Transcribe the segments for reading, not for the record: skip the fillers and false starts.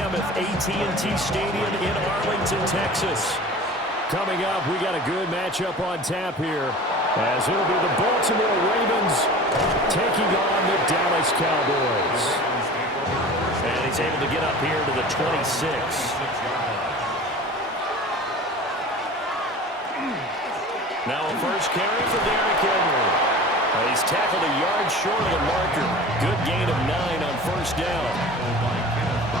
mammoth AT&T Stadium in Arlington, Texas. Coming up, we got a good matchup on tap here, as it'll be the Baltimore Ravens taking on the Dallas Cowboys. And he's able to get up here to the 26. Now a first carry for Derrick Henry. He's tackled a yard short of the marker. Good gain of 9 on first down.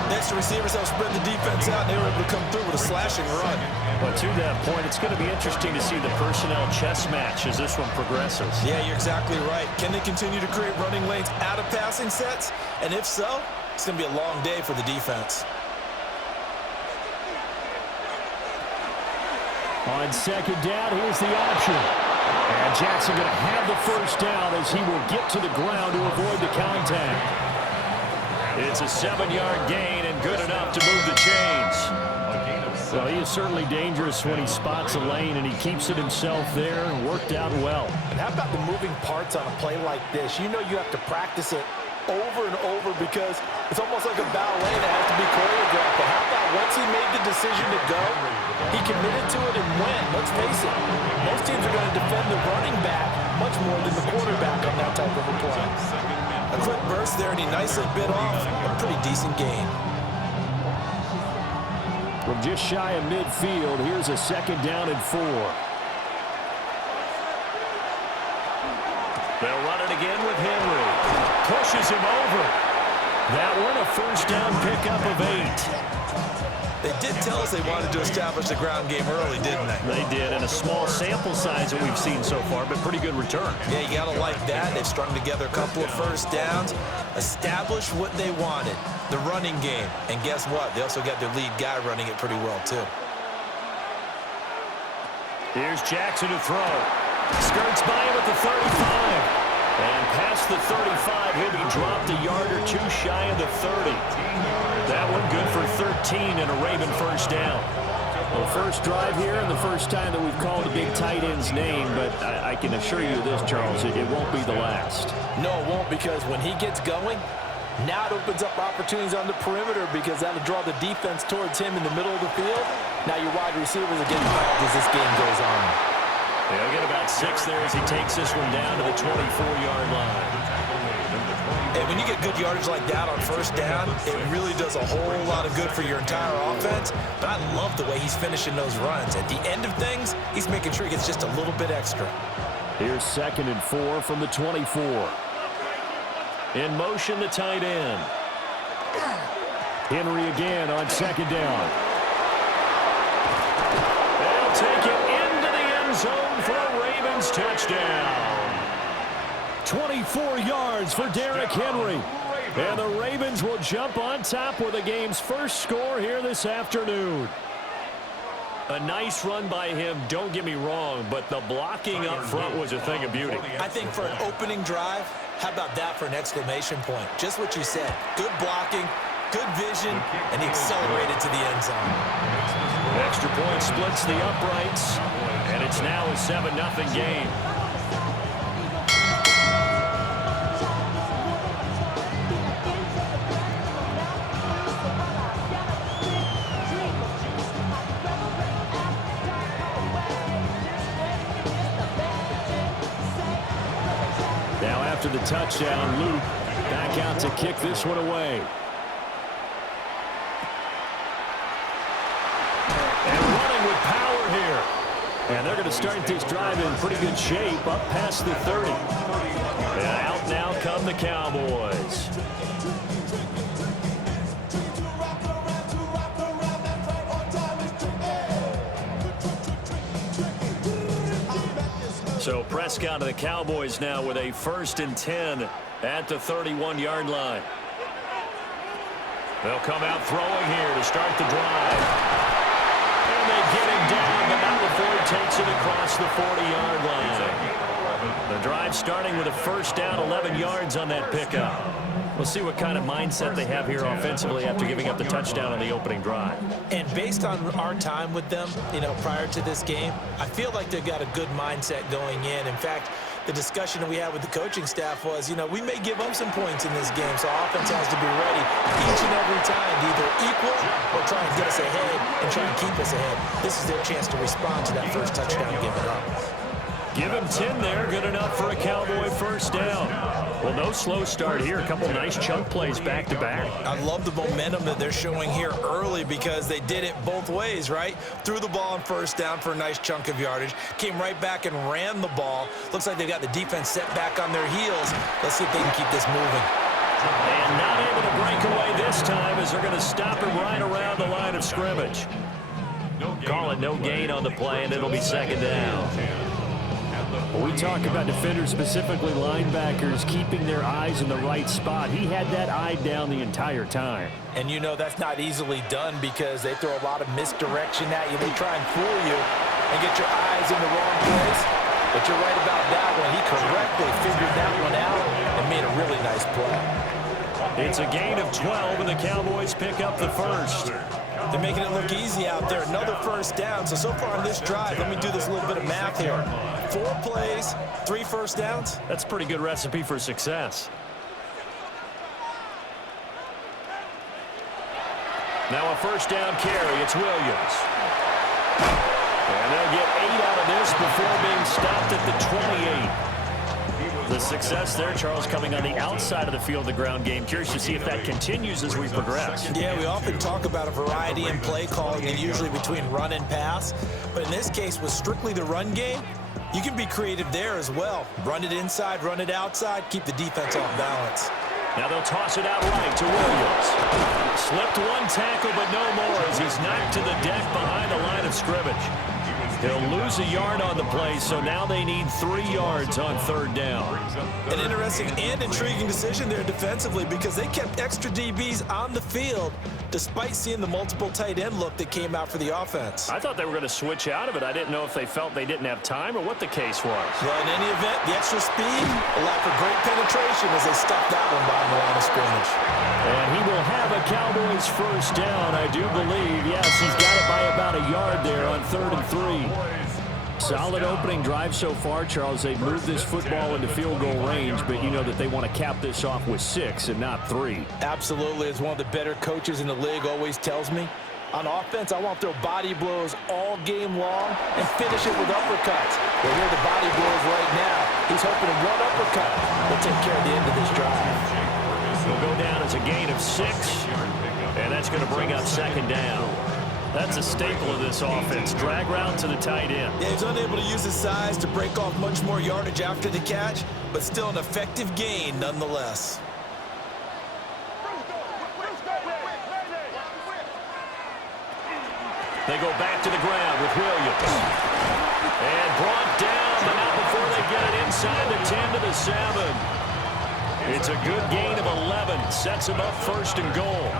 Next, the receivers have spread the defense out, and they were able to come through with a slashing run. But to that point, it's going to be interesting to see the personnel chess match as this one progresses. Yeah, you're exactly right. Can they continue to create running lanes out of passing sets? And if so, it's going to be a long day for the defense. On second down, here's the option. And Jackson going to have the first down as he will get to the ground to avoid the contact. It's a 7-yard gain and good enough to move the chains. Well, he is certainly dangerous when he spots a lane, and he keeps it himself there and worked out well. And how about the moving parts on a play like this? You know you have to practice it over and over because it's almost like a ballet that has to be choreographed. But how about once he made the decision to go, he committed to it and went. Let's face it, most teams are going to defend the running back much more than the quarterback on that type of a play. A quick burst there, and he nicely bit off a pretty decent gain. From just shy of midfield, here's a second down and 4. They'll run it again with Henry. Pushes him over. That one a first down pickup of 8. They did tell us they wanted to establish the ground game early, didn't they? They did, and a small sample size that we've seen so far, but pretty good return. Yeah, you got to like that. They've strung together a couple of first downs, established what they wanted, the running game. And guess what? They also got their lead guy running it pretty well, too. Here's Jackson to throw. Skirts by him at the 35. And past the 35, he'll be dropped a yard or 2 shy of the 30. That one good for 13 and a Raven first down. Well, first drive here and the first time that we've called a big tight end's name, but I can assure you this, Charles, it won't be the last. No, it won't, because when he gets going, now it opens up opportunities on the perimeter because that'll draw the defense towards him in the middle of the field. Now your wide receivers are getting back as this game goes on. They'll get about 6 there as he takes this one down to the 24-yard line. And when you get good yardage like that on first down, it really does a whole lot of good for your entire offense. But I love the way he's finishing those runs. At the end of things, he's making sure he gets just a little bit extra. Here's 2nd and 4 from the 24. In motion, the tight end. Henry again on second down. They'll take it into the end zone for a Ravens touchdown. 24 yards for Derrick Henry. And the Ravens will jump on top with the game's first score here this afternoon. A nice run by him, don't get me wrong, but the blocking up front was a thing of beauty. I think for an opening drive, how about that for an exclamation point? Just what you said. Good blocking, good vision, and he accelerated to the end zone. Extra point splits the uprights, and it's now a 7-0 game. Now after the touchdown, Luke back out to kick this one away. And they're going to start this drive in pretty good shape up past the 30. And out now come the Cowboys. So Prescott and the Cowboys now with a 1st and 10 at the 31-yard line. They'll come out throwing here to start the drive. And they get him down, but not before he takes it across the 40-yard line. The drive starting with a first down, 11 yards on that pickup. We'll see what kind of mindset they have here offensively after giving up the touchdown on the opening drive. And based on our time with them, prior to this game, I feel like they've got a good mindset going in. In fact, the discussion that we had with the coaching staff was, we may give up some points in this game, so offense has to be ready each and every time to either equal try and get us ahead and try and keep us ahead. This is their chance to respond to that first touchdown given up. Give him 10 there. Good enough for a Cowboy first down. Well, no slow start here. A couple nice chunk plays back-to-back. I love the momentum that they're showing here early because they did it both ways, right? Threw the ball on first down for a nice chunk of yardage. Came right back and ran the ball. Looks like they've got the defense set back on their heels. Let's see if they can keep this moving. And not able to break away this time as they're going to stop him right around the line of scrimmage. Call it no gain on the play, and it'll be second down. When we talk about defenders, specifically linebackers, keeping their eyes in the right spot, he had that eye down the entire time. And you know that's not easily done because they throw a lot of misdirection at you. They try and fool you and get your eyes in the wrong place. But you're right about that one. He correctly figured that one out and made a really nice play. It's a gain of 12, and the Cowboys pick up the first. They're making it look easy out there. Another first down. So far on this drive, let me do this little bit of math here. 4 plays, 3 first downs. That's a pretty good recipe for success. Now a first down carry. It's Williams. And they'll get 8 out of this before being stopped at the 28. The success there, Charles, coming on the outside of the field, the ground game. Curious to see if that continues as we progress. Yeah, we often talk about a variety in play calling and usually between run and pass. But in this case, with strictly the run game, you can be creative there as well. Run it inside, run it outside, keep the defense off balance. Now they'll toss it out right to Williams. Slipped one tackle, but no more as he's knocked to the deck behind the line of scrimmage. He'll lose a yard on the play, so now they need 3 yards on third down. An interesting and intriguing decision there defensively because they kept extra DBs on the field despite seeing the multiple tight end look that came out for the offense. I thought they were going to switch out of it. I didn't know if they felt they didn't have time or what the case was. Well, in any event, the extra speed allowed for great penetration as they stuffed that one behind the line of scrimmage. And he will have a Cowboys first down, I do believe. Yes, he's got it by about a yard there on 3rd and 3. Solid opening drive so far, Charles. They've moved this football into field goal range, but you know that they want to cap this off with 6 and not 3. Absolutely. As one of the better coaches in the league always tells me, on offense, I want to throw body blows all game long and finish it with uppercuts. Well, here are the body blows right now. He's hoping one uppercut will take care of the end of this drive. He'll go down as a gain of 6, and that's going to bring up second down. That's a staple of this offense. Drag route to the tight end. Yeah, he's unable to use his size to break off much more yardage after the catch, but still an effective gain nonetheless. They go back to the ground with Williams. And brought down, but not before they get it inside the 10 to the 7. It's a good gain of 11. Sets him up first and goal.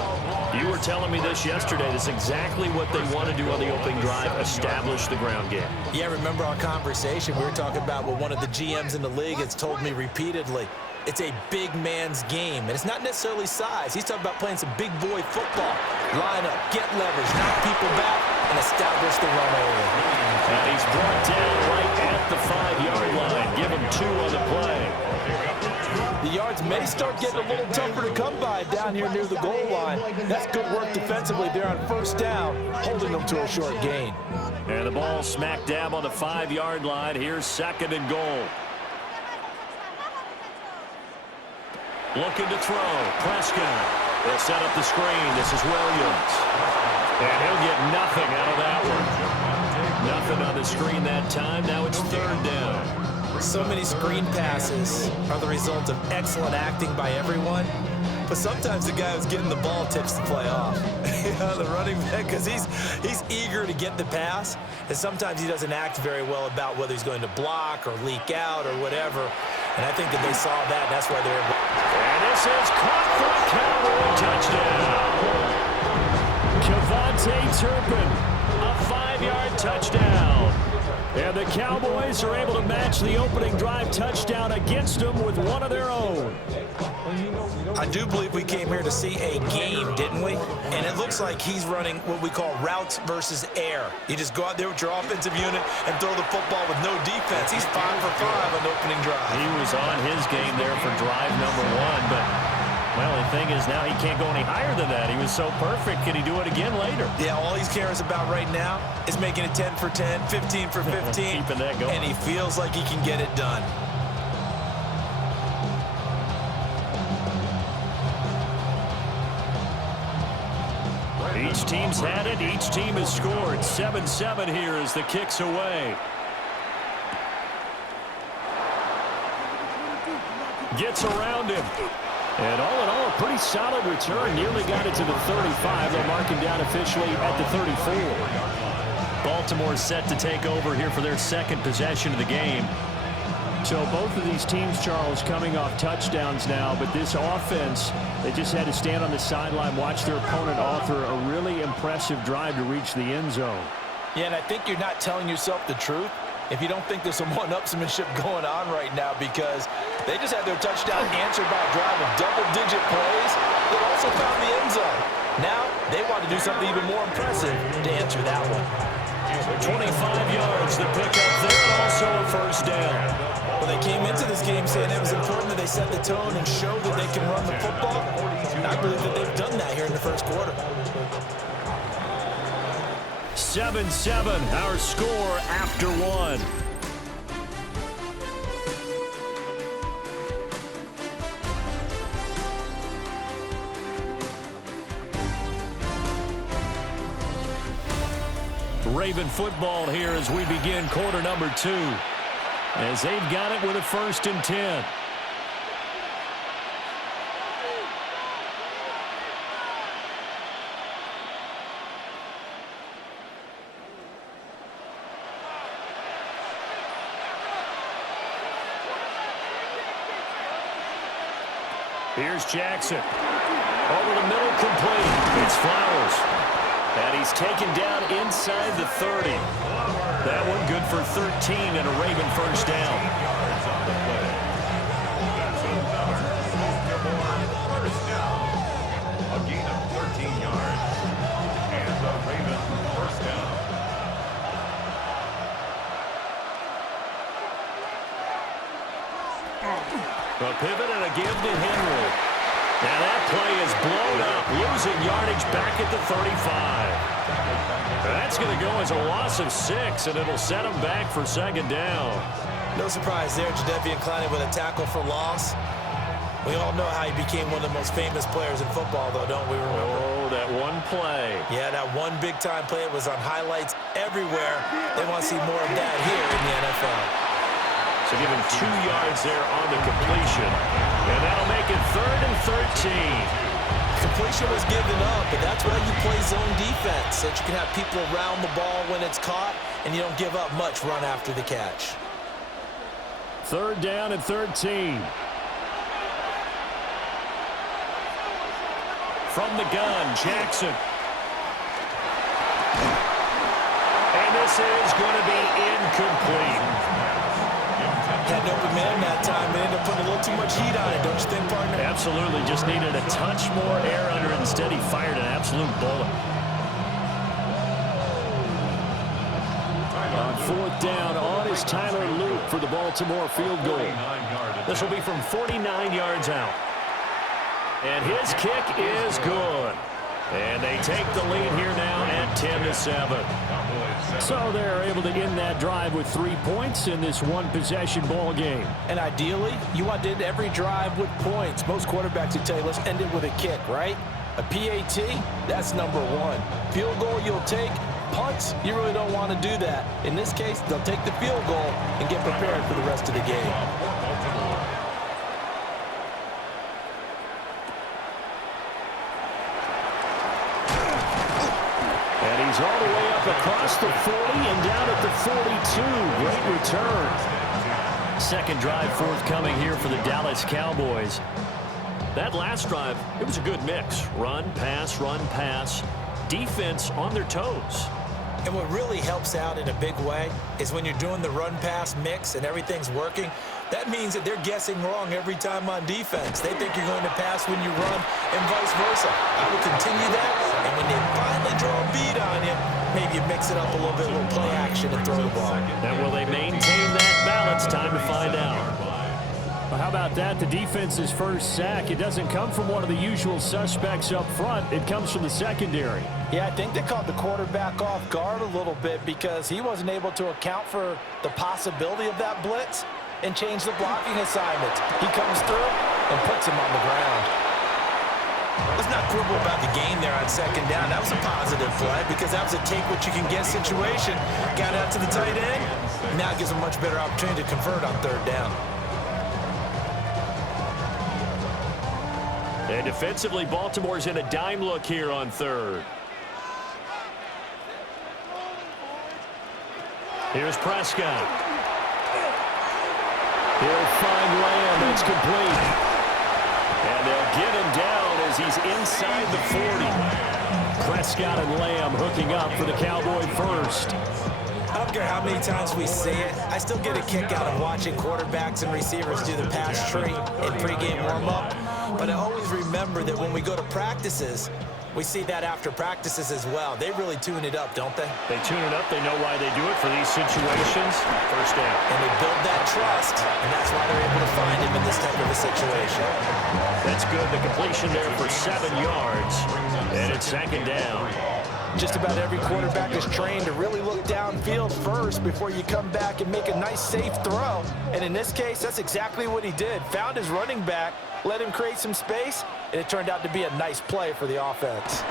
You were telling me this yesterday. That's exactly what they want to do on the opening drive, establish the ground game. Yeah, remember our conversation. We were talking about what one of the GMs in the league has told me repeatedly. It's a big man's game, and it's not necessarily size. He's talking about playing some big boy football. Line up, get leverage, knock people back, and establish the run early. And he's brought down right at the 5-yard line. Give him 2 on the play. The yards may start getting a little tougher to come by down here near the goal line. That's good work defensively there on first down, holding them to a short gain. And the ball smack dab on the 5-yard line. Here's second and goal. Looking to throw. Prescott. They'll set up the screen. This is Williams. And he'll get nothing out of that one. Nothing on the screen that time. Now it's third down. So many screen passes are the result of excellent acting by everyone. But sometimes the guy who's getting the ball tips the play off. The running back, because he's eager to get the pass. And sometimes he doesn't act very well about whether he's going to block or leak out or whatever. And I think that they saw that, and that's why they're able. And this is caught for a Cowboy touchdown. Kevontae Turpin, a 5-yard touchdown. And the Cowboys are able to match the opening drive touchdown against them with one of their own. I do believe we came here to see a game, didn't we? And it looks like he's running what we call routes versus air. You just go out there with your offensive unit and throw the football with no defense. He's 5 for 5 on the opening drive. He was on his game there for drive number 1, but Well, the thing is now he can't go any higher than that. He was so perfect. Can he do it again later? Yeah, all he cares about right now is making it 10 for 10, 15 for 15. Keeping that going. And he feels like he can get it done. Each team's had it. Each team has scored. 7-7 here as the kick's away. Gets around him. And all in all, a pretty solid return. Nearly got it to the 35. They'll mark him down officially at the 34. Baltimore set to take over here for their second possession of the game. So both of these teams, Charles, coming off touchdowns now, but this offense, they just had to stand on the sideline, watch their opponent author a really impressive drive to reach the end zone. Yeah, and I think you're not telling yourself the truth if you don't think there's some one-upsmanship going on right now, because they just had their touchdown answered by a drive of double-digit plays that also found the end zone. Now they want to do something even more impressive to answer that one. 25 yards, the pickup there, also a first down. Well, they came into this game saying it was important that they set the tone and show that they can run the football. And I believe that they've done that here in the first quarter. 7-7, our score after one. Raven football here as we begin quarter number 2. As they've got it with a 1st and 10. Here's Jackson. Over the middle, complete. It's Flowers. And he's taken down inside the 30. That one good for 13 and a Raven first down. A gain of 13 yards. And the Raven first down. A pivot and a give to Henry. Now that play is blown up, losing yardage back at the 35. That's going to go as a loss of 6, and it'll set him back for 2nd down. No surprise there, Jadeveon Clowney with a tackle for loss. We all know how he became one of the most famous players in football, though, don't we remember? Oh, that one play. Yeah, that one big-time play. It was on highlights everywhere. They want to see more of that here in the NFL. So give him 2 yards there on the completion. And that'll make it 3rd and 13. Completion was given up, but that's why you play zone defense, so that you can have people around the ball when it's caught, and you don't give up much run after the catch. 3rd down and 13. From the gun, Jackson. And this is going to be incomplete. Had an open man that time. They ended up putting a little too much heat on it, don't you think, partner? Absolutely. Just needed a touch more air under it. Instead, he fired an absolute bullet. On 4th down, on is Tyler Luke for the Baltimore field goal. This will be from 49 yards out. And his kick is good. And they take the lead here now at 10-7. So they're able to end that drive with 3 points in this one-possession ball game. And ideally, you want to end every drive with points. Most quarterbacks would tell you, let's end it with a kick, right? A PAT, that's number 1. Field goal you'll take. Punts, you really don't want to do that. In this case, they'll take the field goal and get prepared for the rest of the game. He's all the way up across the 40 and down at the 42. Great return. Second drive forthcoming here for the Dallas Cowboys. That last drive, it was a good mix. Run, pass, defense on their toes. And what really helps out in a big way is when you're doing the run-pass mix and everything's working, that means that they're guessing wrong every time on defense. They think you're going to pass when you run and vice versa. I would continue that, and when they finally draw a beat on you, maybe you mix it up a little bit, a little play action and throw the ball. And will they maintain that balance? Time to find out. Well, how about that? The defense's first sack. It doesn't come from one of the usual suspects up front. It comes from the secondary. Yeah, I think they caught the quarterback off guard a little bit because he wasn't able to account for the possibility of that blitz and change the blocking assignments. He comes through and puts him on the ground. Let's not quibble about the game there on second down. That was a positive play because that was a take-what-you-can-get situation. Got out to the tight end. Now gives him a much better opportunity to convert on third down. And defensively, Baltimore's in a dime look here on third. Here's Prescott. He'll find Lamb. It's complete. And they'll get him down as he's inside the 40. Prescott and Lamb hooking up for the Cowboy first. I don't care how many times we say it, I still get a kick out of watching quarterbacks and receivers do the pass tree in pregame warm-up. But I always remember that when we go to practices, we see that after practices as well. They really tune it up, don't they? They tune it up. They know why they do it for these situations. First down. And they build that trust, and that's why they're able to find him in this type of a situation. That's good. The completion there for 7 yards. And it's second down. Just about every quarterback is trained to really look downfield first before you come back and make a nice, safe throw. And in this case, that's exactly what he did. Found his running back, let him create some space, and it turned out to be a nice play for the offense.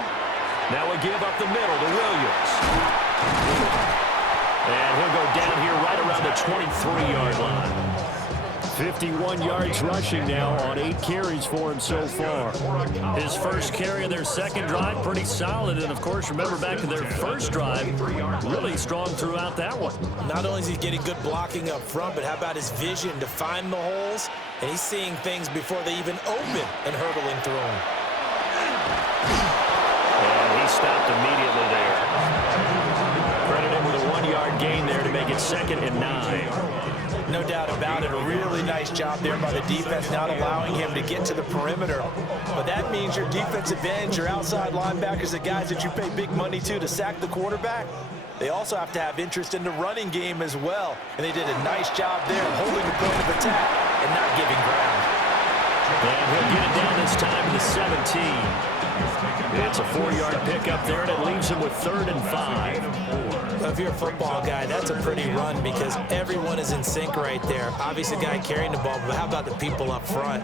Now we give up the middle to Williams. And he'll go down here right around the 23-yard line. 51 yards rushing now on 8 carries for him so far. His first carry of their second drive, pretty solid. And, of course, remember back to their first drive, really strong throughout that one. Not only is he getting good blocking up front, but how about his vision to find the holes? And he's seeing things before they even open and hurdling through them. And he stopped immediately there. Credit him with a 1-yard gain there to make it 2nd and 9. No doubt about it. A really nice job there by the defense, not allowing him to get to the perimeter. But that means your defensive ends, your outside linebackers, the guys that you pay big money to sack the quarterback, they also have to have interest in the running game as well. And they did a nice job there holding the point of attack and not giving ground. And he'll get it down this time to the 17. It's a 4-yard pickup there, and it leaves him with 3rd and 5. If you're a football guy, that's a pretty run because everyone is in sync right there. Obviously, the guy carrying the ball, but how about the people up front?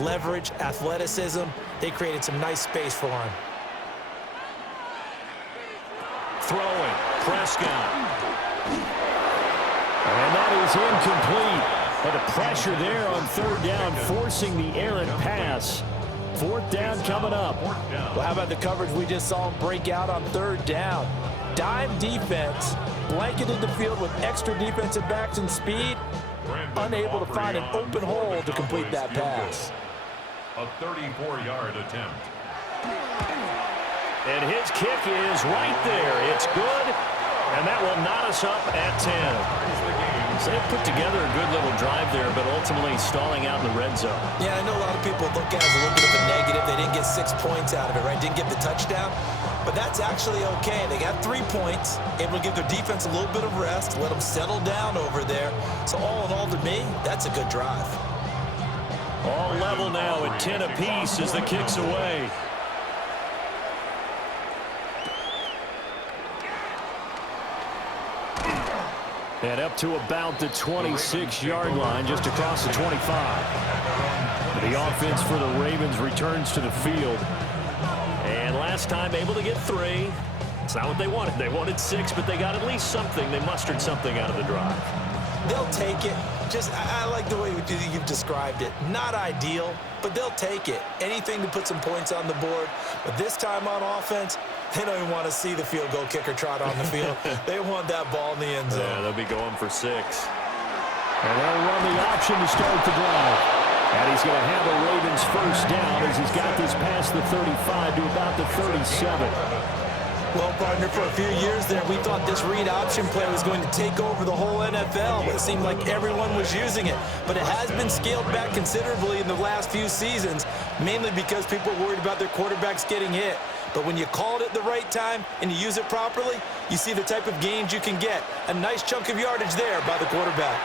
Leverage, athleticism, they created some nice space for him. Throwing, Prescott. And that is incomplete. But the pressure there on 3rd down, forcing the errant pass. 4th down coming up. Well, how about the coverage we just saw him break out on 3rd down? Dime defense, blanketed the field with extra defensive backs and speed, unable to find an open hole to complete that pass. A 34-yard attempt. And his kick is right there. It's good, and that will knot us up at 10. So they put together a good little drive there, but ultimately stalling out in the red zone. Yeah, I know a lot of people look at it as a little bit of a negative. They didn't get 6 points out of it, right? Didn't get the touchdown. But that's actually okay. They got 3 points, able to give their defense a little bit of rest, let them settle down over there. So all in all, to me, that's a good drive. All level now at 10 apiece as the kick's away. And up to about the 26-yard line, just across the 25. The offense for the Ravens returns to the field. And last time able to get 3. It's not what they wanted. They wanted 6, but they got at least something. They mustered something out of the drive. They'll take it. Just, I like the way you've described it. Not ideal, but they'll take it. Anything to put some points on the board. But this time on offense, they don't even want to see the field goal kicker trot on the field. They want that ball in the end zone. Yeah, they'll be going for 6. And they'll run the option to start the drive. And he's going to have a Ravens first down as he's got this past the 35 to about the 37. Well, partner, for a few years there, we thought this read option play was going to take over the whole NFL. It seemed like everyone was using it. But it has been scaled back considerably in the last few seasons, mainly because people are worried about their quarterbacks getting hit. But when you call it at the right time and you use it properly, you see the type of gains you can get. A nice chunk of yardage there by the quarterback.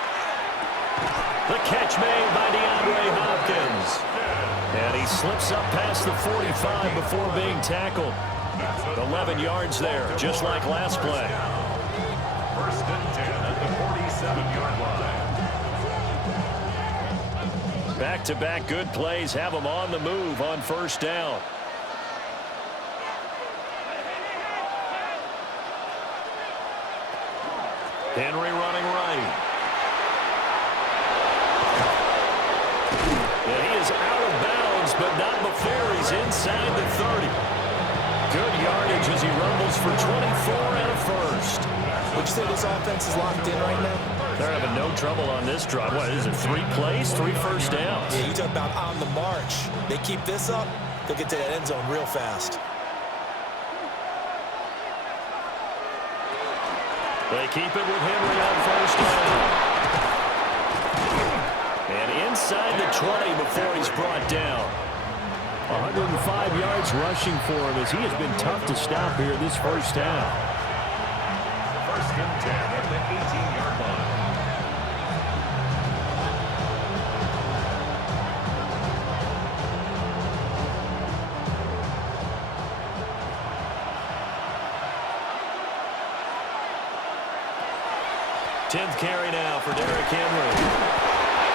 The catch made by DeAndre Hopkins. And he slips up past the 45 before being tackled. 11 yards there, just like last play. First and 10 at the 47-yard line. Back-to-back good plays have them on the move on first down. Henry running right. And he is out of bounds, but not before he's inside the 30. Good yardage as he rumbles for 24 and a first. Would you say this offense is locked in right now? They're having no trouble on this drive. What is it, 3 plays, 3 first downs? Yeah, you talk about on the march. They keep this up, they'll get to that end zone real fast. They keep it with Henry on first down. And inside the 20 before he's brought down. 105 yards rushing for him as he has been tough to stop here this first half. First and 10 at the 18-yard line. Tenth carry now for Derrick Henry.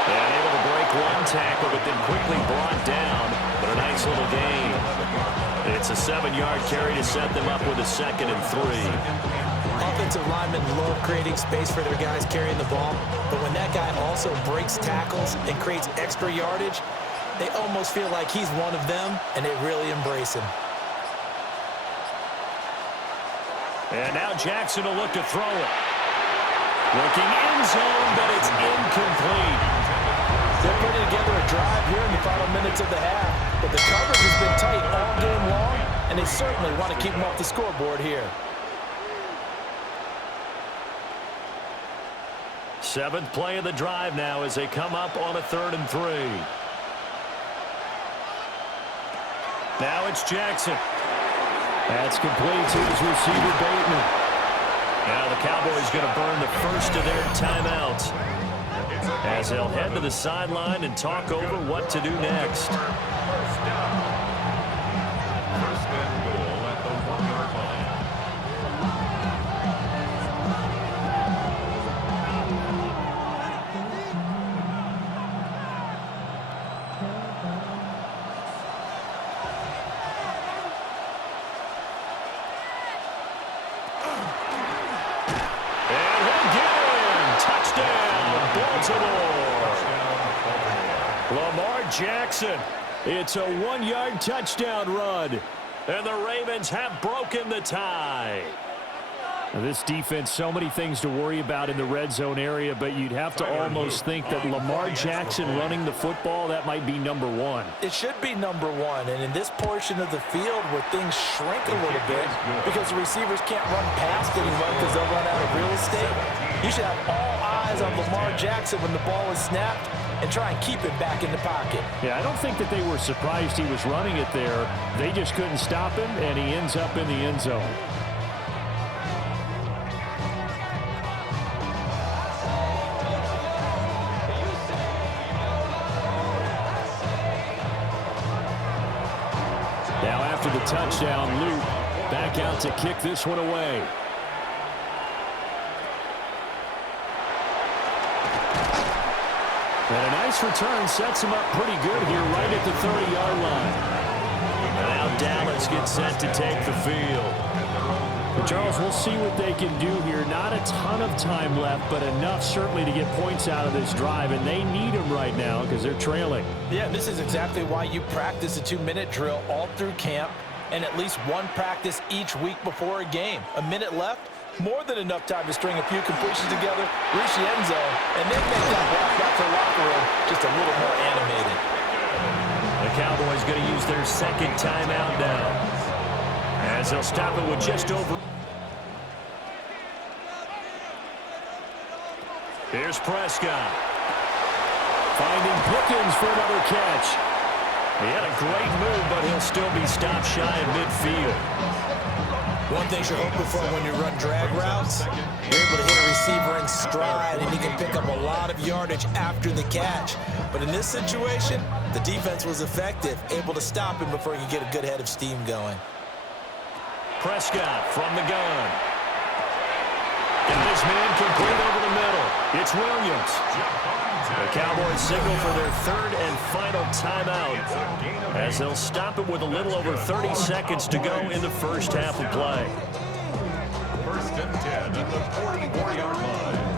And able to break one tackle, but then quickly brought down. But a nice little gain. It's a 7-yard carry to set them up with a 2nd and 3. Offensive linemen love creating space for their guys carrying the ball, but when that guy also breaks tackles and creates extra yardage, they almost feel like he's one of them, and they really embrace him. And now Jackson will look to throw it. Looking end zone, but it's incomplete. They're putting together a drive here in the final minutes of the half, but the coverage has been tight all game long, and they certainly want to keep them off the scoreboard here. 7th play of the drive now as they come up on a 3rd and 3. Now it's Jackson. That's complete to his receiver, Bateman. Now the Cowboys going to burn the first of their timeouts as they'll head to the sideline and talk over what to do next. First down. First and goal at the 1-yard line. Lamar Jackson. It's a 1-yard touchdown run. And the Ravens have broken the tie. Now, this defense, so many things to worry about in the red zone area, but you'd have to almost think that Lamar Jackson running the football, that might be number 1. It should be number 1, and in this portion of the field where things shrink a little bit because the receivers can't run past anyone because they'll run out of real estate, you should have all eyes on Lamar Jackson when the ball is snapped and try and keep it back in the pocket. Yeah, I don't think that they were surprised he was running it there. They just couldn't stop him, and he ends up in the end zone. Now after the touchdown, Luke back out to kick this one away. And a nice return sets him up pretty good here right at the 30-yard line. And now Dallas gets set to take the field. But Charles, we'll see what they can do here. Not a ton of time left, but enough certainly to get points out of this drive, and they need them right now because they're trailing. Yeah, this is exactly why you practice a 2-minute drill all through camp and at least one practice each week before a game. A minute left, more than enough time to string a few completions together, reach the end zone, and then make that walk back to the locker room just a little more animated. The Cowboys going to use their 2nd timeout now as they'll stop it with just over. Here's Prescott. Finding Pickens for another catch. He had a great move, but he'll still be stopped shy of midfield. One thing you're hoping for when you run drag routes, you're able to hit a receiver in stride, and you can pick up a lot of yardage after the catch. But in this situation, the defense was effective, able to stop him before he could get a good head of steam going. Prescott from the gun. And this man complete over the middle. It's Williams. The Cowboys signal for their third and final timeout as they'll stop it with a little over 30 seconds to go in the first half of play. First and 10 at the 44-yard line.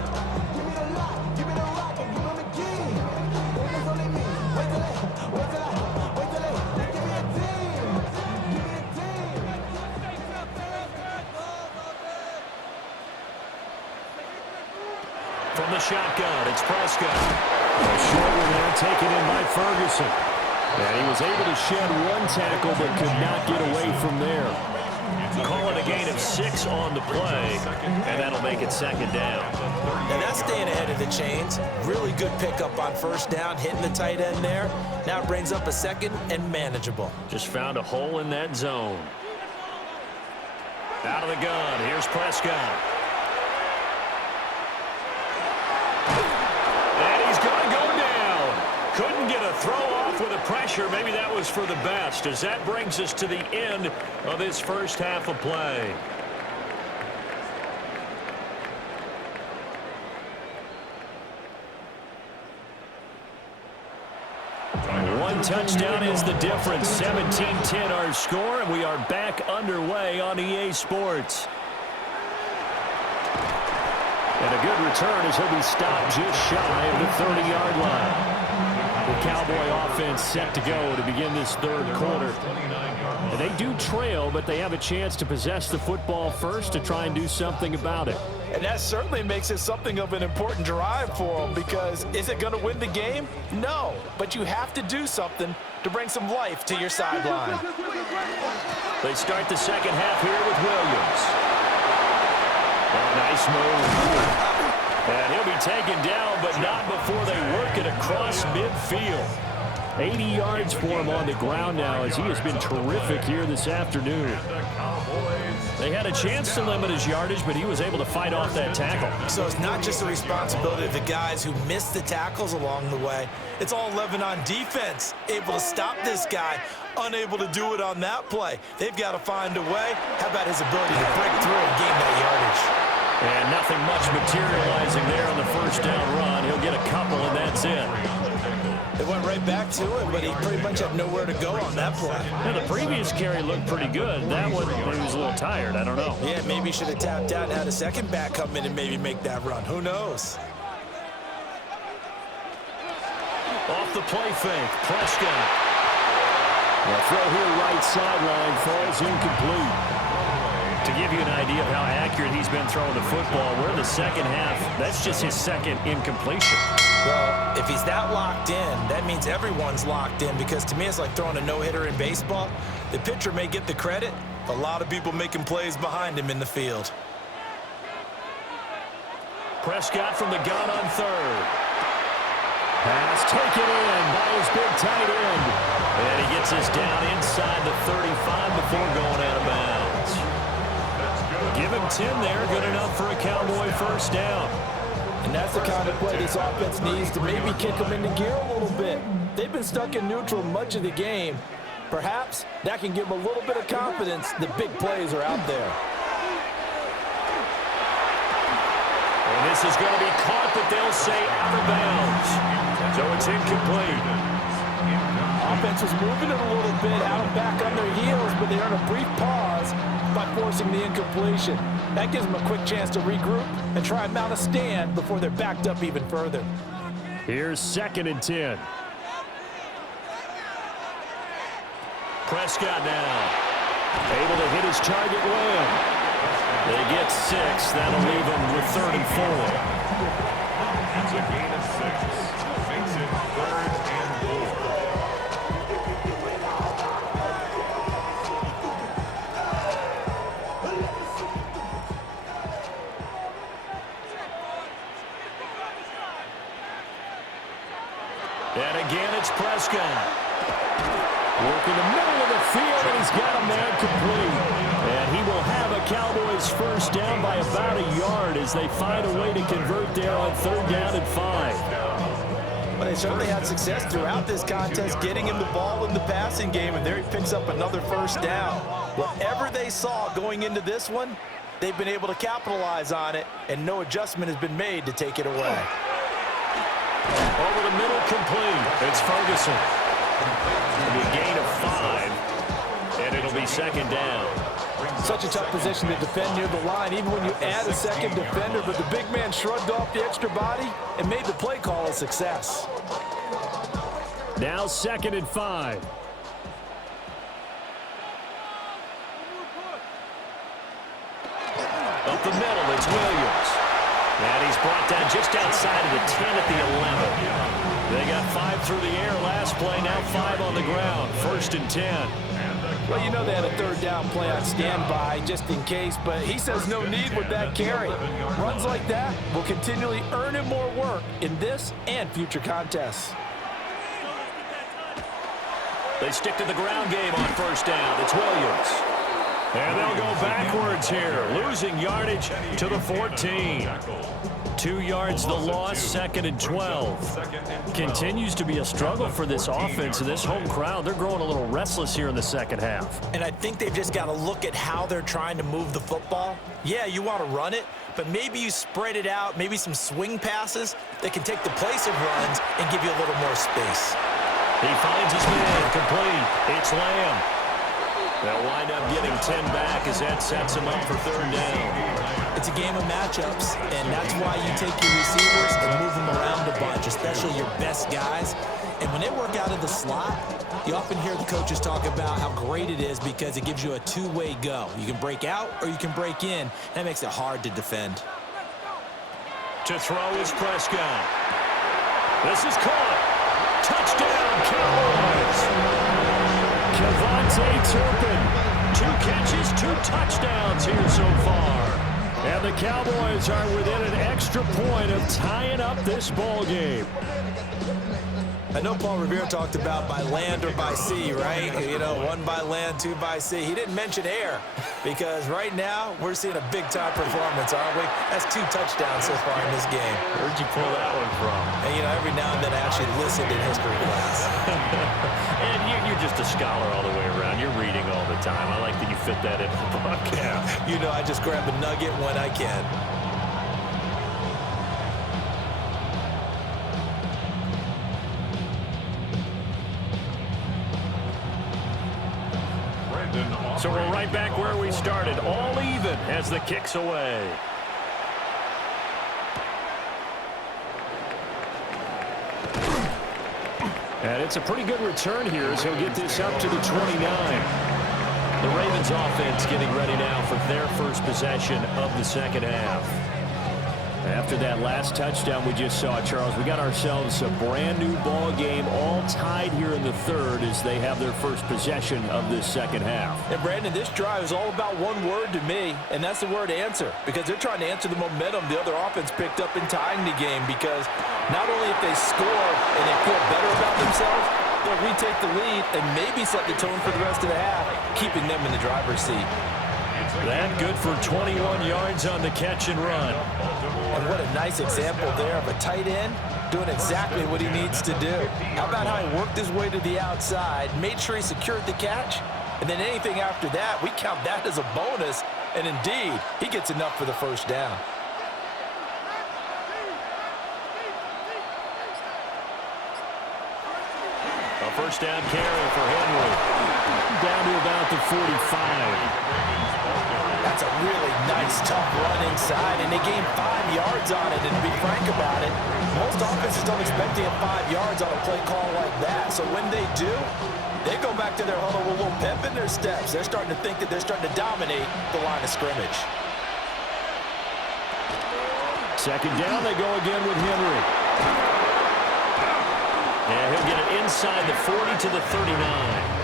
From the shotgun, it's Prescott. A short one there, taken in by Ferguson. And he was able to shed one tackle, but could not get away from there. Call it a gain of 6 on the play, and that'll make it second down. Now that's staying ahead of the chains. Really good pickup on first down, hitting the tight end there. Now it brings up a second and manageable. Just found a hole in that zone. Out of the gun, here's Prescott. And he's going to go down. Couldn't get a throw off with the pressure. Maybe that was for the best, as that brings us to the end of this first half of play. One touchdown is the difference. 17-10 our score, and we are back underway on EA Sports. And a good return as he'll be stopped just shy of the 30-yard line. The Cowboy offense set to go to begin this third quarter. And they do trail, but they have a chance to possess the football first to try and do something about it. And that certainly makes it something of an important drive for them, because is it going to win the game? No, but you have to do something to bring some life to your sideline. They start the second half here with Williams. Oh, nice move. And he'll be taken down, but not before they work it across midfield. 80 yards for him on the ground now, as he has been terrific here this afternoon. They had a chance to limit his yardage, but he was able to fight off that tackle. So it's not just the responsibility of the guys who missed the tackles along the way. It's all 11 on defense, able to stop this guy, unable to do it on that play. They've got to find a way. How about his ability to break through and gain that yardage? And nothing much materializing there on the first down run. He'll get a couple, and that's it. It went right back to him, but he pretty much had nowhere to go on that play. Yeah, the previous carry looked pretty good. That one, he was a little tired. I don't know. Yeah, maybe he should have tapped out and had a second back come in and maybe make that run. Who knows? Off the play fake, Prescott. The throw here right sideline falls incomplete. To give you an idea of how accurate he's been throwing the football, we're in the second half. That's just his second incompletion. Well, if he's that locked in, that means everyone's locked in, because to me it's like throwing a no-hitter in baseball. The pitcher may get the credit, but a lot of people making plays behind him in the field. Prescott from the gun on third. Pass taken in by his big tight end. And he gets us down inside the 35 before going out of bounds. Give him 10 there, good enough for a Cowboy first down. And that's the kind of play this offense needs to maybe kick them into gear a little bit. They've been stuck in neutral much of the game. Perhaps that can give them a little bit of confidence that big plays are out there. And this is going to be caught, but they'll say out of bounds. So it's incomplete. Offense was moving it a little bit out and back on their heels, but they earn a brief pause by forcing the incompletion. That gives them a quick chance to regroup and try and mount a stand before they're backed up even further. Here's 2nd and 10. Prescott now able to hit his target well. They get 6. That'll leave them with 3rd and 4. It's a gain of 6. Makes it 3rd and 4. And again, it's Prescott. Working the middle of the field, and he's got a man complete. And he will have a Cowboys first down by about a yard as they find a way to convert there on 3rd down and 5. But they certainly had success throughout this contest, getting him the ball in the passing game, and there he picks up another first down. Whatever they saw going into this one, they've been able to capitalize on it, and no adjustment has been made to take it away. Over the middle, complete. It's Ferguson. It'll be a gain of 5, and it'll be 2nd down. Such a tough position to defend near the line, even when you add a second defender, but the big man shrugged off the extra body and made the play call a success. Now 2nd and 5. Up the middle, it's Williams. And he's brought down just outside of the 10 at the 11. They got 5 through the air last play, now 5 on the ground. 1st and 10. Well, you know they had a 3rd down play on standby just in case, but he says no need with that carry. Runs like that will continually earn him more work in this and future contests. They stick to the ground game on 1st down. It's Williams. And they'll go backwards here, losing yardage to the 14. 2 yards the loss, 2nd and 12. Continues to be a struggle for this offense and this home crowd. They're growing a little restless here in the 2nd half. And I think they've just got to look at how they're trying to move the football. Yeah, you want to run it, but maybe you spread it out, maybe some swing passes that can take the place of runs and give you a little more space. He finds his man, complete. It's Lamb. They'll wind up getting 10 back as that sets him up for 3rd down. It's a game of matchups, and that's why you take your receivers and move them around a bunch, especially your best guys. And when they work out of the slot, you often hear the coaches talk about how great it is because it gives you a two-way go. You can break out or you can break in. That makes it hard to defend. To throw is Prescott. This is caught. Touchdown, Cowboys. Kevontae Turpin, 2 catches, 2 touchdowns here so far. And the Cowboys are within an extra point of tying up this ball game. I know Paul Revere talked about by land or by sea, right? You know, 1 by land, 2 by sea. He didn't mention air because right now we're seeing a big-time performance, aren't we? That's 2 touchdowns so far in this game. Where'd you pull that one from? And, you know, every now and then I actually listened in history class. And you're just a scholar all the way around. You're reading all the time. I like that you fit that into the podcast. You know, I just grab a nugget when I can. So we're right back where we started, all even as the kick's away. And it's a pretty good return here as he'll get this up to the 29. The Ravens offense getting ready now for their first possession of the 2nd half. After that last touchdown we just saw, Charles, we got ourselves a brand new ball game, all tied here in the 3rd as they have their first possession of this 2nd half. And Brandon, this drive is all about one word to me, and that's the word answer, because they're trying to answer the momentum the other offense picked up in tying the game, because not only if they score and they feel better about themselves, they'll retake the lead and maybe set the tone for the rest of the half, keeping them in the driver's seat. That good for 21 yards on the catch and run. And what a nice example there of a tight end doing exactly what he needs to do. How about how he worked his way to the outside, made sure he secured the catch, and then anything after that, we count that as a bonus, and indeed, he gets enough for the first down. A first down carry for Henry. Down to about the 45. That's a really nice, tough run inside, and they gained 5 yards on it. And to be frank about it, most offenses don't expect to get 5 yards on a play call like that. So when they do, they go back to their huddle with a little pep in their steps. They're starting to think that they're starting to dominate the line of scrimmage. 2nd down, they go again with Henry. And he'll get it inside the 40 to the 39.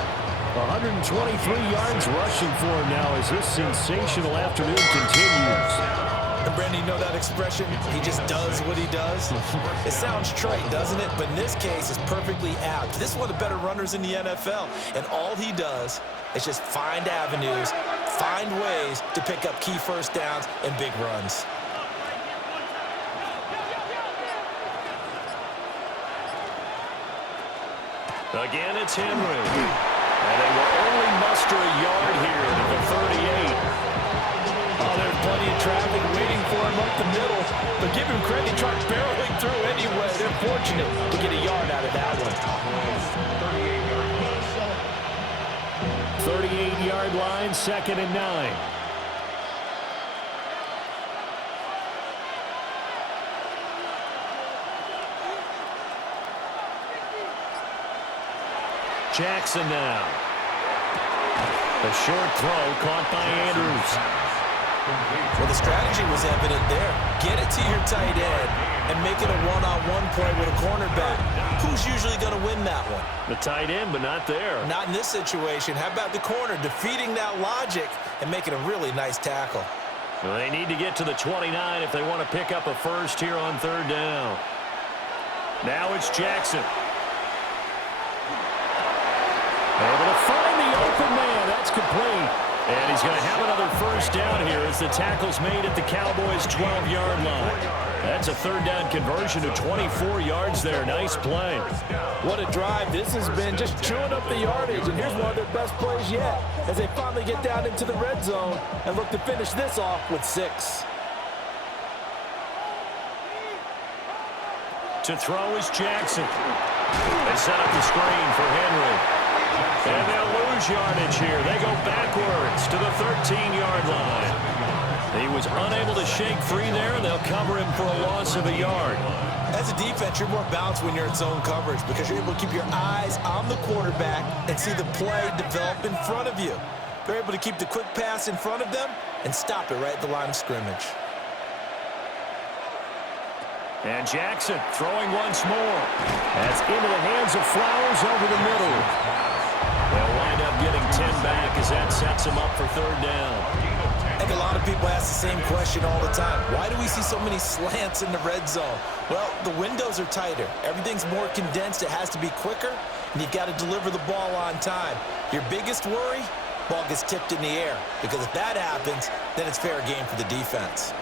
123 yards rushing for him now as this sensational afternoon continues. And Brandon, you know that expression? He just does what he does. It sounds trite, doesn't it? But in this case, it's perfectly apt. This is one of the better runners in the NFL. And all he does is just find avenues find ways to pick up key first downs and big runs. Again, it's Henry. And they will only muster a yard here at the 38. Oh, there's plenty of traffic waiting for him up the middle. But give him credit, he tried barreling through anyway. They're fortunate to get a yard out of that one. 38-yard line, 2nd and 9. Jackson now. A short throw caught by Andrews. Well, the strategy was evident there. Get it to your tight end and make it a one-on-one play with a cornerback. Who's usually going to win that one? The tight end, but not there. Not in this situation. How about the corner defeating that logic and making a really nice tackle? Well, they need to get to the 29 if they want to pick up a first here on 3rd down. Now it's Jackson. Able to find the open man. That's complete. And he's going to have another first down here as the tackle's made at the Cowboys' 12-yard line. That's a 3rd down conversion of 24 yards there. Nice play. What a drive. This has been just chewing up the yardage. And here's one of their best plays yet as they finally get down into the red zone and look to finish this off with 6. To throw is Jackson. They set up the screen for Henry. And they'll lose yardage here. They go backwards to the 13-yard line. He was unable to shake free there, and they'll cover him for a loss of a yard. As a defense, you're more balanced when you're in zone coverage because you're able to keep your eyes on the quarterback and see the play develop in front of you. They're able to keep the quick pass in front of them and stop it right at the line of scrimmage. And Jackson throwing once more. That's into the hands of Flowers over the middle. They'll wind up getting 10 back as that sets them up for 3rd down. I think a lot of people ask the same question all the time. Why do we see so many slants in the red zone? Well, the windows are tighter. Everything's more condensed. It has to be quicker, and you've got to deliver the ball on time. Your biggest worry, ball gets tipped in the air, because if that happens, then it's fair game for the defense.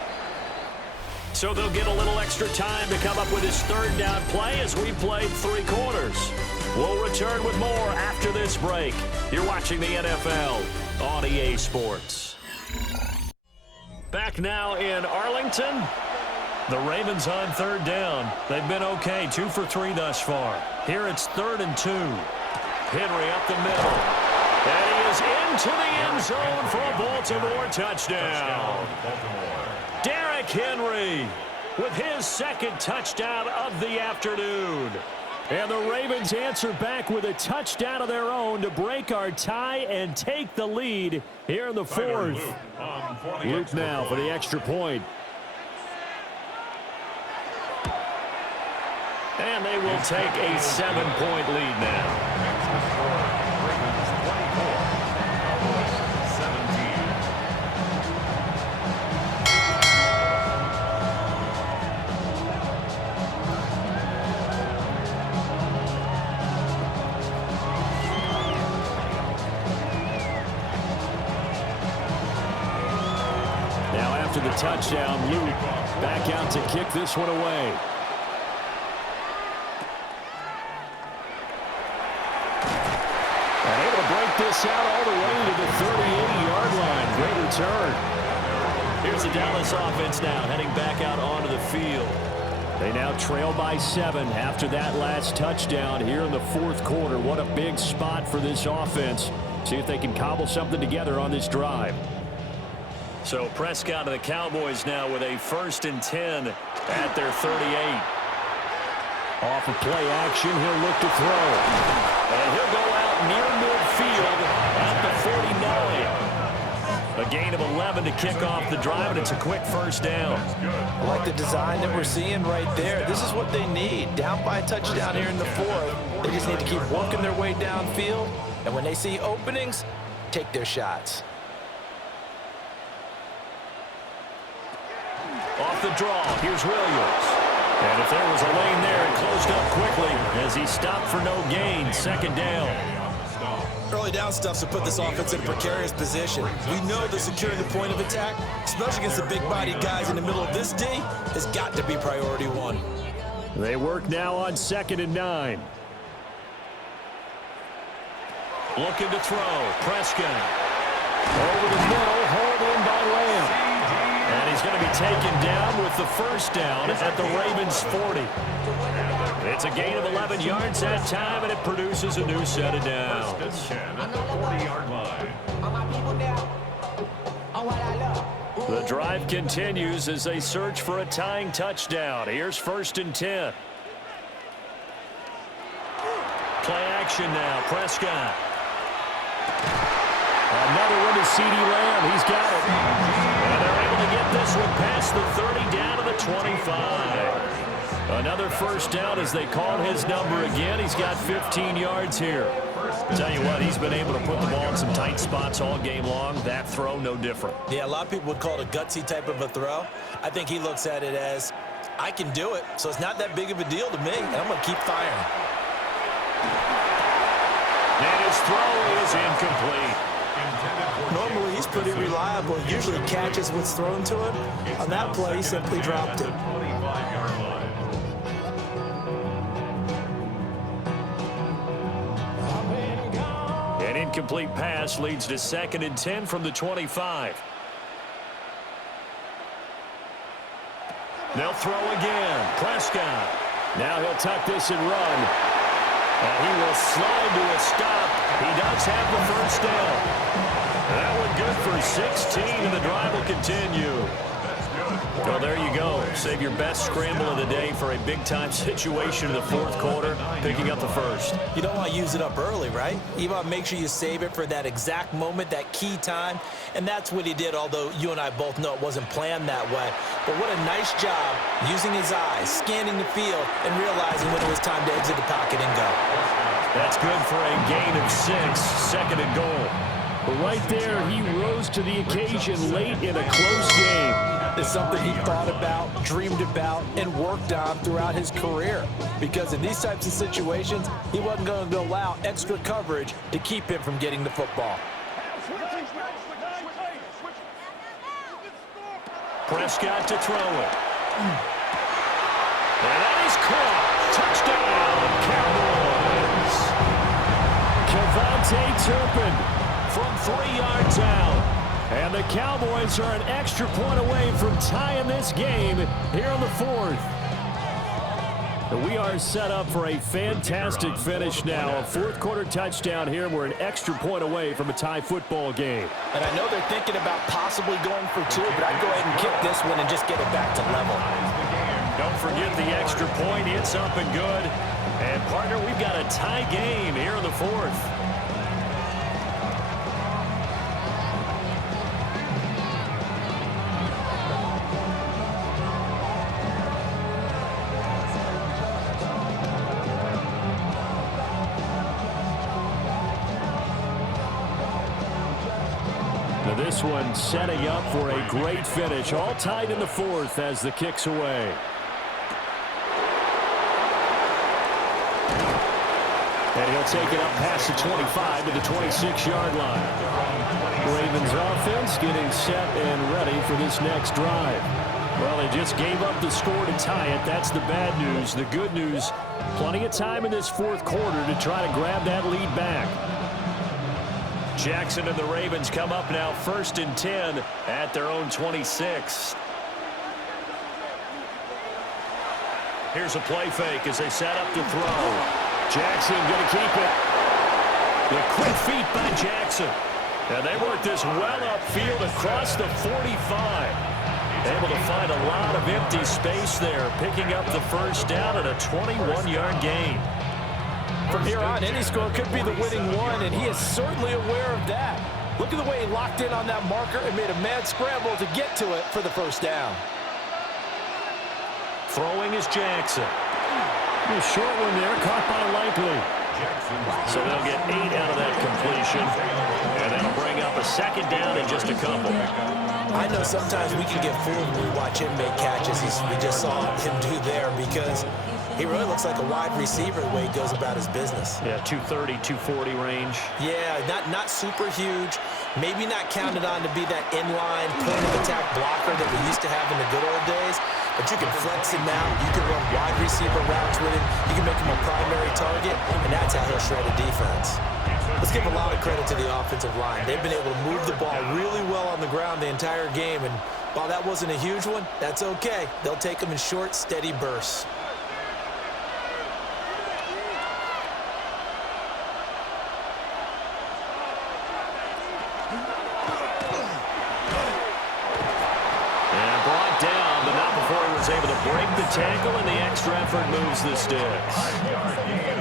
So they'll get a little extra time to come up with his 3rd down play as we've played 3 quarters. We'll return with more after this break. You're watching the NFL on EA Sports. Back now in Arlington. The Ravens on 3rd down. They've been okay, 2 for 3 thus far. Here it's 3rd and 2. Henry up the middle. And he is into the end zone for a Baltimore touchdown. Derrick Henry with his 2nd touchdown of the afternoon. And the Ravens answer back with a touchdown of their own to break our tie and take the lead here in the 4th. Luke now for the extra point. And they will take a 7-point lead now. After the touchdown, Luke back out to kick this one away. And able to break this out all the way to the 38-yard line. Great return. Here's the Dallas offense now heading back out onto the field. They now trail by 7 after that last touchdown here in the 4th quarter. What a big spot for this offense. See if they can cobble something together on this drive. So Prescott of the Cowboys now with a 1st and 10 at their 38. Off of play action, he'll look to throw. And he'll go out near midfield at the 49. A gain of 11 to kick off the drive, and it's a quick first down. I like the design that we're seeing right there. This is what they need. Down by a touchdown here in the 4th. They just need to keep working their way downfield. And when they see openings, take their shots. Off the draw, here's Williams. And if there was a lane there, it closed up quickly as he stopped for no gain. 2nd down. Early down stuff to put this offense in a precarious position. We know that securing the point of attack, especially against the big-bodied guys in the middle of this D, has got to be priority one. They work now on 2nd and 9. Looking to throw. Prescott. Over the middle, hauled in by Lamb. And he's going to be taken down with the first down at the Ravens' 40. It's a gain of 11 yards that time, and it produces a new set of downs. First and 10 at the 40-yard line. The drive continues as they search for a tying touchdown. Here's 1st and 10. Play action now. Prescott. Another one to CeeDee Lamb. He's got it. And they're able to get this one past the 30 down to the 25. Another first down as they call his number again. He's got 15 yards here. Tell you what, he's been able to put the ball in some tight spots all game long. That throw, no different. Yeah, a lot of people would call it a gutsy type of a throw. I think he looks at it as, I can do it, so it's not that big of a deal to me, and I'm going to keep firing. And his throw is incomplete. Normally, he's pretty reliable. Usually catches what's thrown to him. On that play, he simply dropped it. 25-yard line. An incomplete pass leads to 2nd and 10 from the 25. They'll throw again. Prescott. Now he'll tuck this and run. And he will slide to a stop. He does have the first down. That one good for 16, and the drive will continue. Well, there you go. Save your best scramble of the day for a big-time situation in the 4th quarter, picking up the first. You don't want to use it up early, right? You want to make sure you save it for that exact moment, that key time. And that's what he did, although you and I both know it wasn't planned that way. But what a nice job using his eyes, scanning the field, and realizing when it was time to exit the pocket and go. That's good for a gain of 6, 2nd and goal. But right there, he rose to the occasion late in a close game. It's something he thought about, dreamed about, and worked on throughout his career. Because in these types of situations, he wasn't going to allow extra coverage to keep him from getting the football. Prescott to throw it. And that is caught. Touchdown, Cowboys. Kevontae Turpin from 3 yards out. And the Cowboys are an extra point away from tying this game here in the 4th. We are set up for a fantastic finish now. A 4th quarter touchdown here. We're an extra point away from a tie football game. And I know they're thinking about possibly going for 2, but I'd go ahead and kick this one and just get it back to level. Don't forget the extra point. It's up and good. And, partner, we've got a tie game here in the 4th. This one setting up for a great finish. All tied in the 4th as the kick's away. And he'll take it up past the 25 to the 26-yard line. Ravens offense getting set and ready for this next drive. Well, they just gave up the score to tie it. That's the bad news. The good news, plenty of time in this 4th quarter to try to grab that lead back. Jackson and the Ravens come up now 1st and 10 at their own 26. Here's a play fake as they set up to throw. Jackson going to keep it. The quick feet by Jackson. And they work this well upfield across the 45. Able to find a lot of empty space there, picking up the first down at a 21-yard gain. From here on, any score could be the winning one, and he is certainly aware of that. Look at the way he locked in on that marker and made a mad scramble to get to it for the first down. Throwing is Jackson. A short one there, caught by Likely. So they'll get 8 out of that completion, and that'll bring up a 2nd down in just a couple. I know sometimes we can get fooled when we watch him make catches, as we just saw him do there, because He really looks like a wide receiver the way he goes about his business. Yeah, 230, 240 range. Yeah, not super huge. Maybe not counted on to be that inline point-of-attack blocker that we used to have in the good old days. But you can flex him out. You can run wide receiver routes with him. You can make him a primary target, and that's how he'll shred a defense. Let's give a lot of credit to the offensive line. They've been able to move the ball really well on the ground the entire game, and while that wasn't a huge one, that's okay. They'll take them in short, steady bursts. Able to break the tackle, and the extra effort moves the sticks.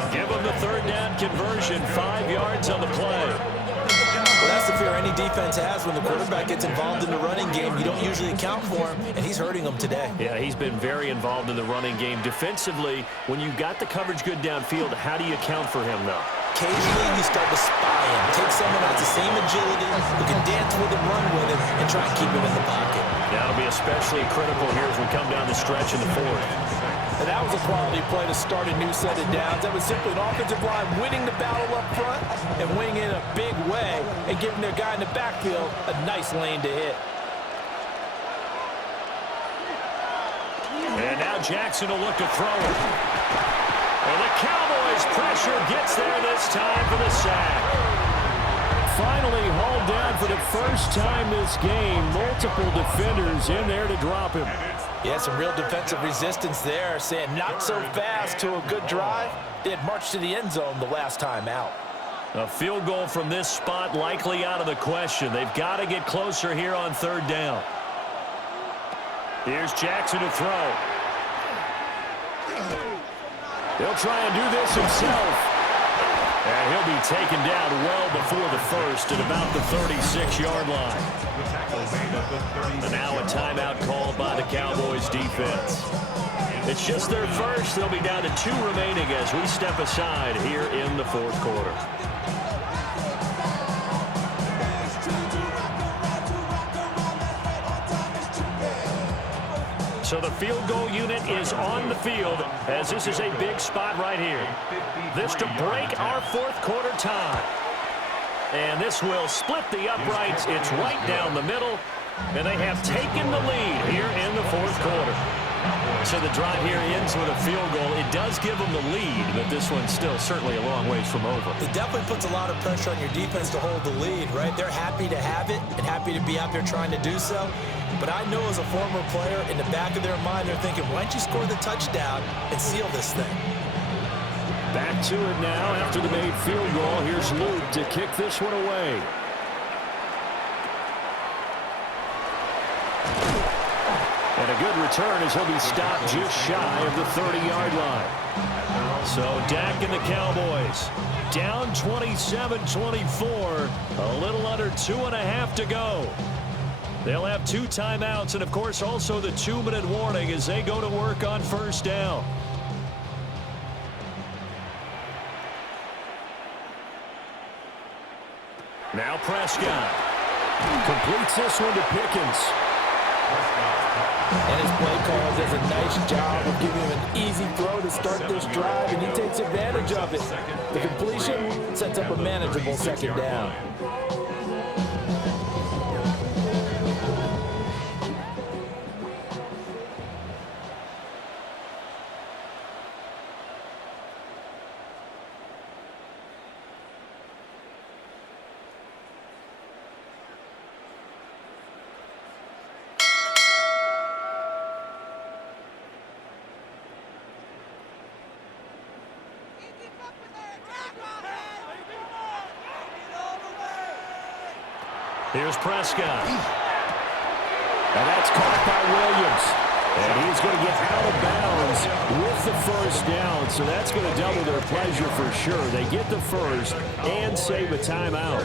Give them the third down conversion, 5 yards on the play. Well, that's the fear any defense has when the quarterback gets involved in the running game. You don't usually account for him, and he's hurting them today. Yeah, he's been very involved in the running game. Defensively, when you got the coverage good downfield, how do you account for him, though? Occasionally, you start to spy him. Take someone who has the same agility, who can dance with him, run with him, and try and keep him in the pocket. That'll be especially critical here as we come down the stretch in the fourth. And that was a quality play to start a new set of downs. That was simply an offensive line winning the battle up front and winning in a big way and giving their guy in the backfield a nice lane to hit. And now Jackson will look to throw it. And the Cowboys pressure gets there this time for the sack. Finally hauled down for the first time this game. Multiple defenders in there to drop him. Yeah, some real defensive resistance there, saying not so fast to a good drive. They had marched to the end zone the last time out. A field goal from this spot likely out of the question. They've got to get closer here on third down. Here's Jackson to throw. He'll try and do this himself. And he'll be taken down well before the first at about the 36-yard line. And now a timeout called by the Cowboys defense. It's just their first. They'll be down to 2 remaining as we step aside here in the fourth quarter. So the field goal unit is on the field as this is a big spot right here. This to break our fourth quarter tie. And this will split the uprights. It's right down the middle. And they have taken the lead here in the fourth quarter. So the drive here ends with a field goal. It does give them the lead, but this one's still certainly a long ways from over. It definitely puts a lot of pressure on your defense to hold the lead, right? They're happy to have it and happy to be out there trying to do so. But I know as a former player, in the back of their mind, they're thinking, why don't you score the touchdown and seal this thing? Back to it now after the made field goal. Here's Luke to kick this one away. And a good return as he'll be stopped just shy of the 30-yard line. So Dak and the Cowboys down 27-24. A little under 2.5 to go. They'll have 2 timeouts and, of course, also the 2-minute warning as they go to work on first down. Now Prescott completes this one to Pickens. And his play caller does a nice job of giving him an easy throw to start this drive, and he takes advantage of it. The completion sets up a manageable second down. Here's Prescott. And that's caught by Williams. And he's going to get out of bounds with the first down. So that's going to double their pleasure for sure. They get the first and save a timeout.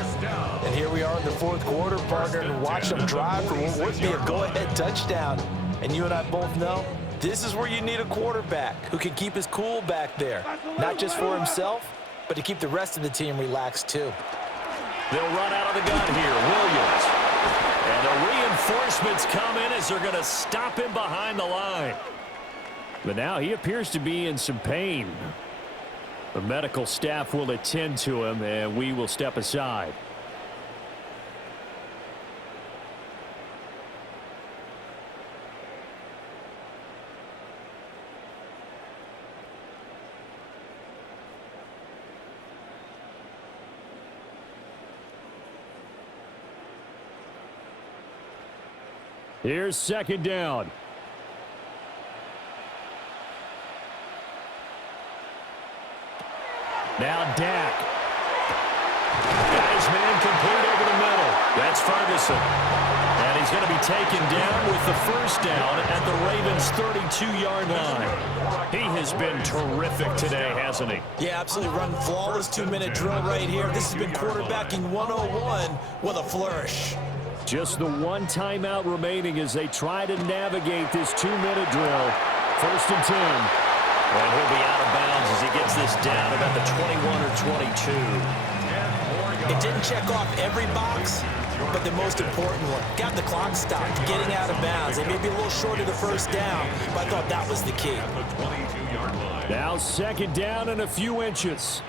And here we are in the fourth quarter, partner, and watch them drive for what would be a go-ahead touchdown. And you and I both know this is where you need a quarterback who can keep his cool back there. Not just for himself, but to keep the rest of the team relaxed too. They'll run out of the gun here. Williams. And the reinforcements come in as they're going to stop him behind the line. But now he appears to be in some pain. The medical staff will attend to him, and we will step aside. Here's second down. Now Dak. Got his man complete over the middle. That's Ferguson. And he's going to be taken down with the first down at the Ravens' 32-yard line. He has been terrific today, hasn't he? Yeah, absolutely. Run flawless 2-minute drill right here. This has been quarterbacking 101 with a flourish. Just the one timeout remaining as they try to navigate this 2-minute drill. First and 10. And he'll be out of bounds as he gets this down about the 21 or 22. It didn't check off every box, but the most important one. Got the clock stopped, getting out of bounds. They may be a little short of the first down, but I thought that was the key. Now second down and a few inches.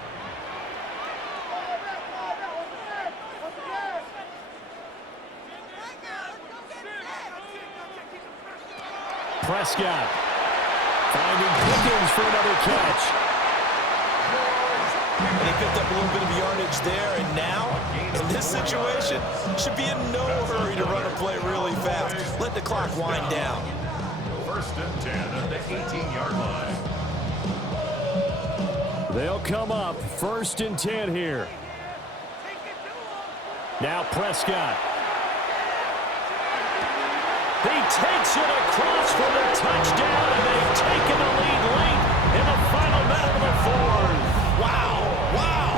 Prescott finding Pickens for another catch. And they picked up a little bit of yardage there, and now, in this situation, should be in no hurry to run a play really fast. Let the clock wind down. First and 10 at the 18-yard line. They'll come up first and 10 here. Now Prescott. He takes it across for the touchdown, and they've taken the lead late in the final minute of the fourth. Wow, wow.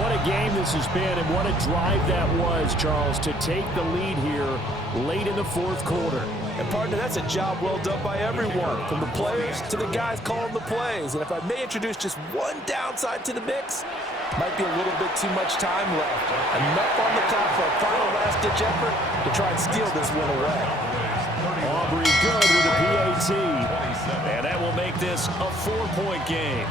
What a game this has been, and what a drive that was, Charles, to take the lead here late in the fourth quarter. And, partner, that's a job well done by everyone, from the players to the guys calling the plays. And if I may introduce just one downside to the mix, might be a little bit too much time left. Enough on the clock for a final last-ditch effort to try and steal this one away. Aubrey good with a PAT. And that will make this a 4-point game.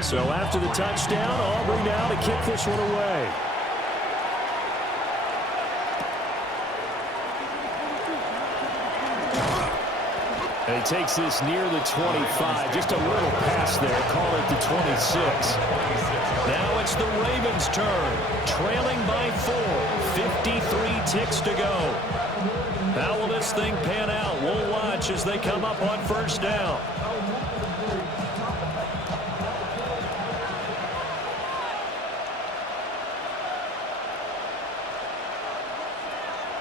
So after the touchdown, Aubrey now to kick this one away. And he takes this near the 25. Just a little pass there. Call it the 26. Now it's the Ravens' turn. Trailing by 4. 53 ticks to go. How will this thing pan out? We'll watch as they come up on first down.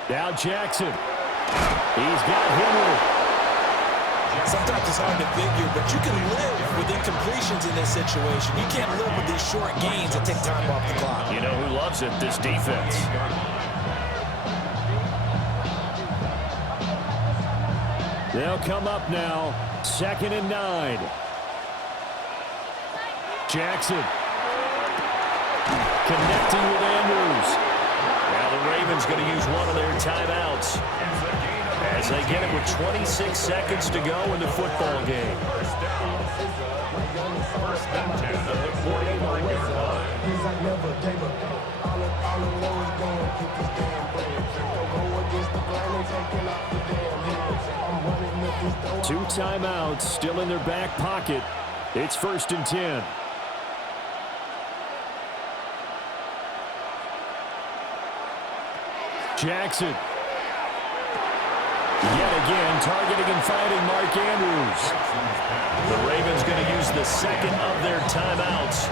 Now Jackson. He's got Henry. Sometimes it's hard to figure, but you can live with incompletions in this situation. You can't live with these short gains that take time off the clock. You know who loves it? This defense. They'll come up now. 2nd and 9. Jackson. Connecting with Andrews. Now the Ravens going to use one of their timeouts as they get it with 26 seconds to go in the football game. First and 10 at the 45-yard line. 2 timeouts still in their back pocket. It's 1st and 10. Jackson. Yet again, targeting and finding Mark Andrews. The Ravens going to use the second of their timeouts.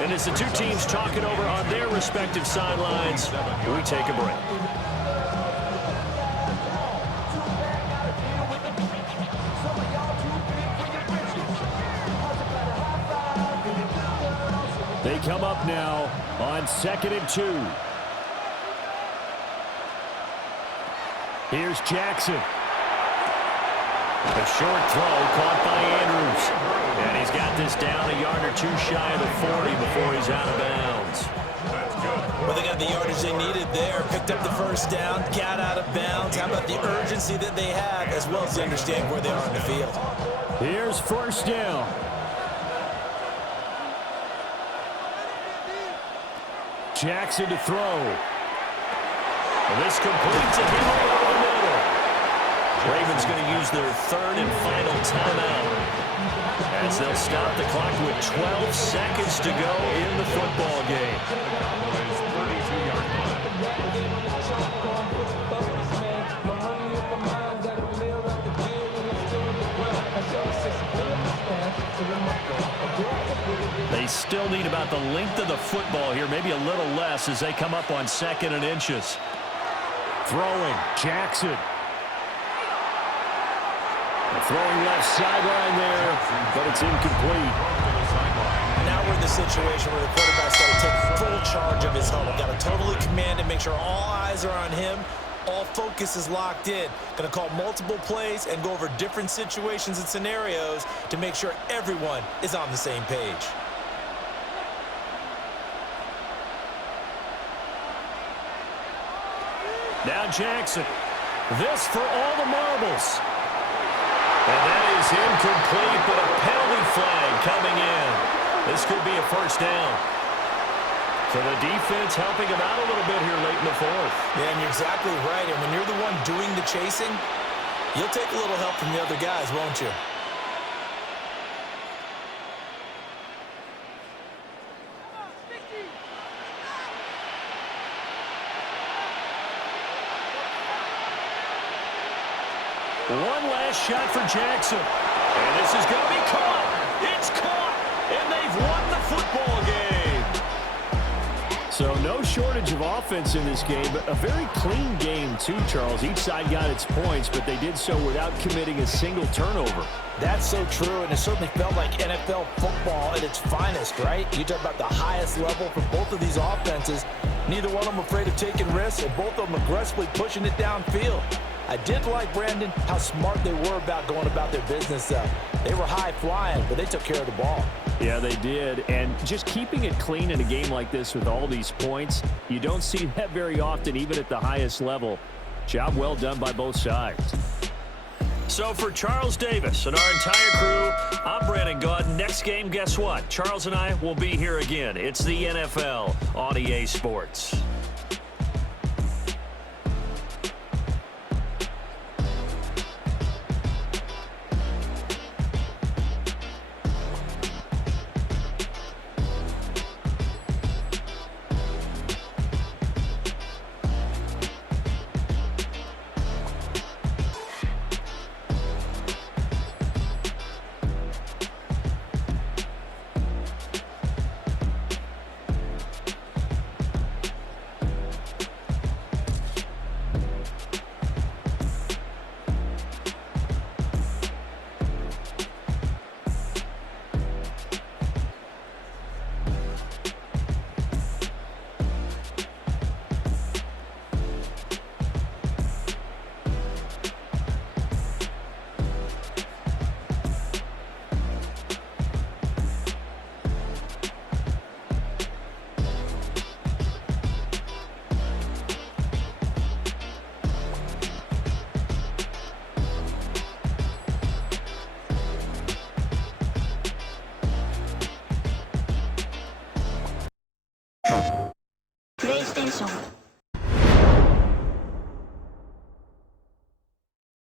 And as the two teams talk it over on their respective sidelines, we take a break. They come up now on 2nd and 2. Here's Jackson. A short throw caught by Andrews. And he's got this down a yard or two shy of the 40 before he's out of bounds. Well, they got the yardage they needed there. Picked up the first down, got out of bounds. How about the urgency that they have, as well as they understand where they are on the field? Here's first down. Jackson to throw. And this completes a hit over the middle. Ravens going to use their third and final timeout, as they'll stop the clock with 12 seconds to go in the football game. They still need about the length of the football here, maybe a little less, as they come up on 2nd and inches. Throwing, Jackson. Throwing left sideline there, but it's incomplete. Now we're in the situation where the quarterback's got to take full charge of his huddle. Got to totally command and make sure all eyes are on him. All focus is locked in. Going to call multiple plays and go over different situations and scenarios to make sure everyone is on the same page. Now Jackson. This for all the marbles. And that is incomplete, but a penalty flag coming in. This could be a first down. So the defense helping him out a little bit here late in the 4th. Yeah, and you're exactly right. And when you're the one doing the chasing, you'll take a little help from the other guys, won't you? One last shot for Jackson. And this is going to be caught. It's caught. And they've won the football game. So no shortage of offense in this game, but a very clean game too, Charles. Each side got its points, but they did so without committing a single turnover. That's so true, and it certainly felt like NFL football at its finest, right? You talk about the highest level for both of these offenses. Neither one of them afraid of taking risks, and both of them aggressively pushing it downfield. I did like, Brandon, how smart they were about going about their business. They were high-flying, but they took care of the ball. Yeah, they did. And just keeping it clean in a game like this with all these points, you don't see that very often, even at the highest level. Job well done by both sides. So for Charles Davis and our entire crew, I'm Brandon Gaudin. Next game, guess what? Charles and I will be here again. It's the NFL on EA Sports.